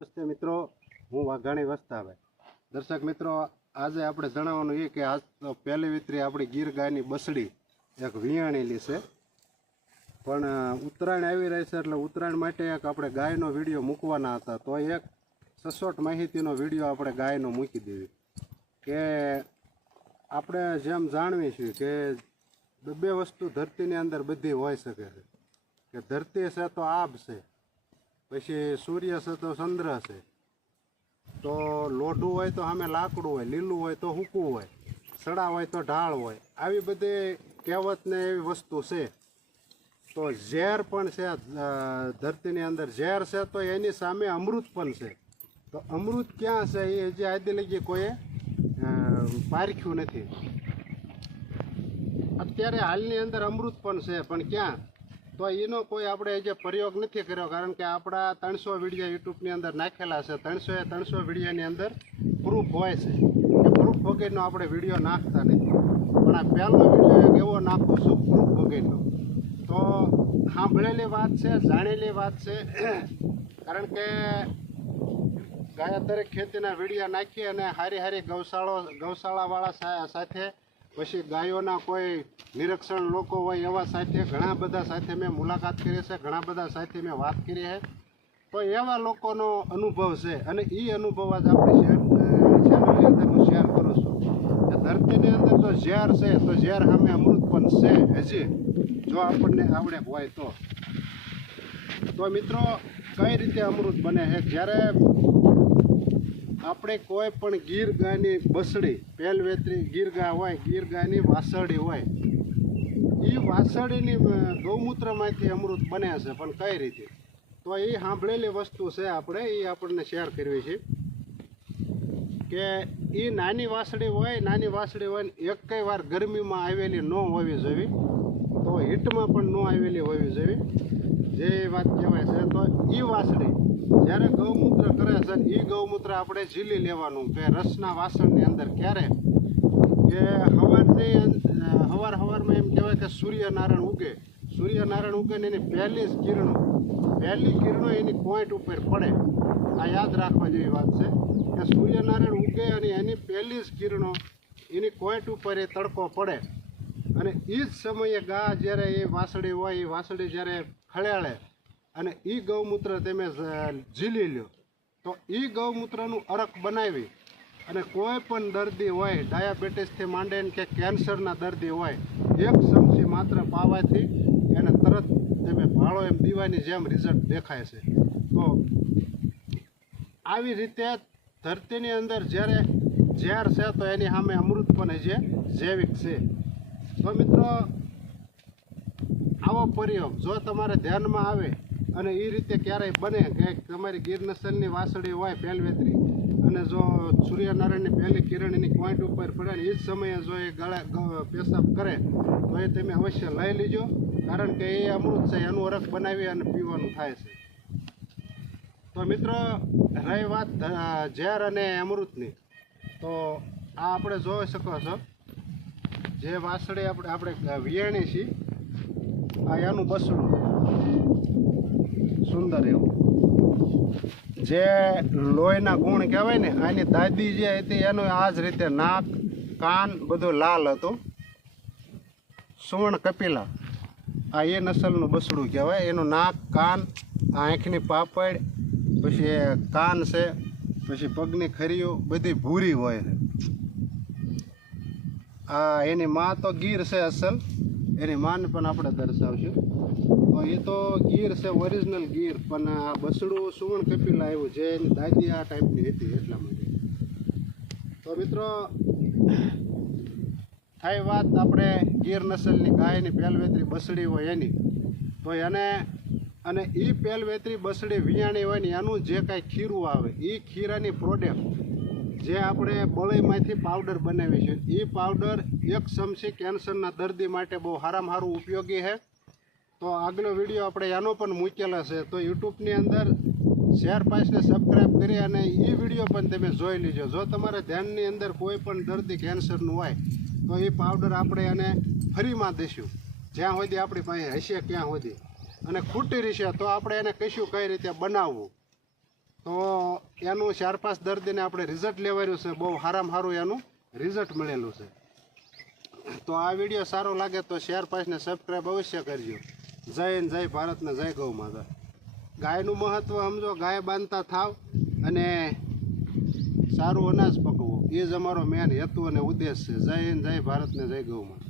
નમસ્તે મિત્રો, હું વાઘાણી વસ્તાભાઈ દર્શક મિત્રો, આજે આપણે જણાવવાનું એ કે આજ પહેલી વિતરી આપણી ગીર ગાયની બસડી એક વિયાણેલી છે. પણ ઉત્તરાયણ આવી રહી છે એટલે ઉત્તરાયણ માટે એક આપણે ગાયનો વીડિયો મૂકવાના હતા. તો એક સસોટ માહિતીનો વીડિયો આપણે ગાયનો મૂકી દેવી. કે આપણે જેમ જાણવી છીએ કે બે વસ્તુ ધરતીની અંદર બધી હોઈ શકે છે. કે ધરતી છે તો આબ છે. પછી સૂર્ય છે તો ચંદ્ર છે. તો લોઢું હોય તો સામે લાકડું હોય, લીલું હોય તો હૂકું હોય, સડા હોય તો ઢાળ હોય. આવી બધી કહેવત ને એવી વસ્તુ છે. તો ઝેર પણ છે ધરતીની અંદર. ઝેર છે તો એની સામે અમૃત પણ છે. તો અમૃત ક્યાં છે એ હજી આજે લગી કોઈએ પારખ્યું નથી. અત્યારે હાલની અંદર અમૃત પણ છે, પણ ક્યાં? તો એનો કોઈ આપણે જે પ્રયોગ નથી કર્યો, કારણ કે આપણા ત્રણસો વીડિયો યુટ્યુબની અંદર નાખેલા છે. ત્રણસો એ ત્રણસો વિડીયોની અંદર પ્રૂફ હોય છે. કે પ્રૂફ વગેરેનો આપણે વીડિયો નાખતા નથી. પણ આ પહેલો વીડિયો એક એવો નાખું છું પ્રૂફ વગેરેનો. તો સાંભળેલી વાત છે, જાણેલી વાત છે. કારણ કે ગાય દરેક ખેતીના વીડિયો નાખી અને હારી હારી ગૌશાળો, ગૌશાળાવાળા સાથે પછી ગાયોના કોઈ નિરીક્ષણ લોકો હોય એવા સાથે ઘણા બધા સાથે મેં મુલાકાત કરી છે, ઘણા બધા સાથે મેં વાત કરી છે. તો એવા લોકોનો અનુભવ છે અને એ અનુભવ જ આપણે ચેનલની અંદર હું શેર કરું છું. કે ધરતીની અંદર જો ઝેર છે, તો ઝેર સામે અમૃત પણ છે હજી, જો આપણને આવડે હોય તો. તો મિત્રો, કઈ રીતે અમૃત બને છે? જ્યારે આપણે કોઈ પણ ગીર ગાયની બસડી, પહેલવેતરી ગીર ગાય હોય ગીર ગાયની વાસળી હોય એ વાસળીની ગૌમૂત્રમાંથી અમૃત બને છે, પણ કઈ રીતે? તો એ સાંભળેલી વસ્તુ છે આપણે, એ આપણને શેર કરવી છે કે એ નાની વાસળી હોય, નાની વાસળી હોય ને એક વાર ગરમીમાં આવેલી ન હોવી જોઈએ, તો હીટમાં પણ ન આવેલી હોવી જોઈએ. જે વાત કહેવાય છે, તો એ વાસણી જ્યારે ગૌમૂત્ર કરે છે એ ગૌમૂત્ર આપણે ઝીલી લેવાનું કે રસના વાસણની અંદર ક્યારે? કે હવારની હવાર હવારમાં એમ કહેવાય કે સૂર્યનારાયણ ઉગે. સૂર્યનારાયણ ઉગે ને એની પહેલી જ કિરણો. પહેલી કિરણો એની પોઈન્ટ ઉપર પડે. આ યાદ રાખવા જેવી વાત છે કે સૂર્યનારાયણ ઉગે અને એની પહેલી જ કિરણો એની પોઈન્ટ ઉપર એ તડકો પડે. અને એ જ સમયે ગા જ્યારે એ વાસળી હોય એ વાસળી જ્યારે ખળેળે અને એ ગૌમૂત્ર તમે ઝીલી લ્યો, તો એ ગૌમૂત્રનું અરક બનાવી અને કોઈ પણ દર્દી હોય ડાયાબિટીસથી માંડીને કે કેન્સરના દર્દી હોય, એક ચમચી માત્ર પાવાથી એને તરત તમે ભાળો એમ દીવાની જેમ રિઝલ્ટ દેખાય છે. તો આવી રીતે ધરતીની અંદર જ્યારે ઝેર છે, તો એની સામે અમૃત પણ જે જૈવિક છે. તો મિત્રો, આવો પ્રયોગ જો તમારે ધ્યાનમાં આવે અને એ રીતે ક્યારેય બને કે તમારી ગીર નસલની વાસળી હોય પહેલવેતરી, અને જો સૂર્યનારાયણની પહેલી કિરણની પોઈન્ટ ઉપર પડે ને એ જ સમયે જો એ ગળા પેશાબ કરે, તો એ તમે અવશ્ય લઈ લેજો, કારણ કે એ અમૃત છે, એનું અરખ બનાવી અને પીવાનું થાય છે. તો મિત્રો, રહી વાત ઝેર અને અમૃતની. તો આ આપણે જોઈ શકો છો. જે વાસળે આપણે આપણે વિયાણી છીએ, આ એનું બસડું સુંદર એવું. જે લોહીના ગુણ કહેવાય ને, આની દાદી જે હતી એનું આ જ રીતે નાક, કાન બધું લાલ હતું. સુવર્ણ કપિલા. આ એ નસલનું બસડું કહેવાય. એનું નાક, કાન આંખની પાપડ, પછી કાન છે, પછી પગની ખરીઓ બધી ભૂરી હોય આ એની માં તો ગીર છે અસલ. એની માને પણ આપણે દર્શાવશું. તો એ તો ગીર છે ઓરિજિનલ ગીર, પણ આ બસડું સુવર્ણ કપિલ આવ્યું જે એની દાદી આ ટાઈપની હતી એટલા માટે. તો મિત્રો, થાય વાત આપણે ગીર નસલની ગાયની પહેલવેતરી બસડી હોય એની. તો એને, અને એ પહેલવેતરી બસડી વિયાણી હોય ને એનું જે કાંઈ ખીરું આવે એ ખીરાની પ્રોડક્ટ જે આપણે બળીમાંથી પાવડર બનાવી છે એ પાવડર એક ચમચી કેન્સરના દર્દી માટે બહુ સારામાં સારું ઉપયોગી છે. તો આગલો વીડિયો આપણે એનો પણ મૂકેલો છે. તો યુટ્યુબની અંદર શેર પાસને સબસ્ક્રાઈબ કરી અને એ વીડિયો પણ તમે જોઈ લીજો. જો તમારે ધ્યાનની અંદર કોઈ પણ દર્દી કેન્સરનું હોય, તો એ પાવડર આપણે એને ફરીમાં દઈશું. જ્યાં સુધી આપણી પાસે હશે ત્યાં સુધી. અને ખૂટી રહેશે તો આપણે એને કહીશું કઈ રીતે બનાવવું? તો એનું ચાર પાંચ દર્દીને આપણે રિઝલ્ટ લેવાયું છે. બહુ સારામાં સારું એનું રિઝલ્ટ મળેલું છે. તો આ વીડિયો સારો લાગે તો શેર પાસને સબસ્ક્રાઈબ અવશ્ય કરજો. જય હિન્દ, જય ભારતને જય ગૌ માતા. ગાયનું મહત્ત્વ સમજો, ગાય બાંધતા થાવ અને સારું અનાજ પકવો. એ જ અમારો મેન હેતુ અને ઉદ્દેશ છે. જય હિન્દ, જય ભારતને જય ગૌ માતા.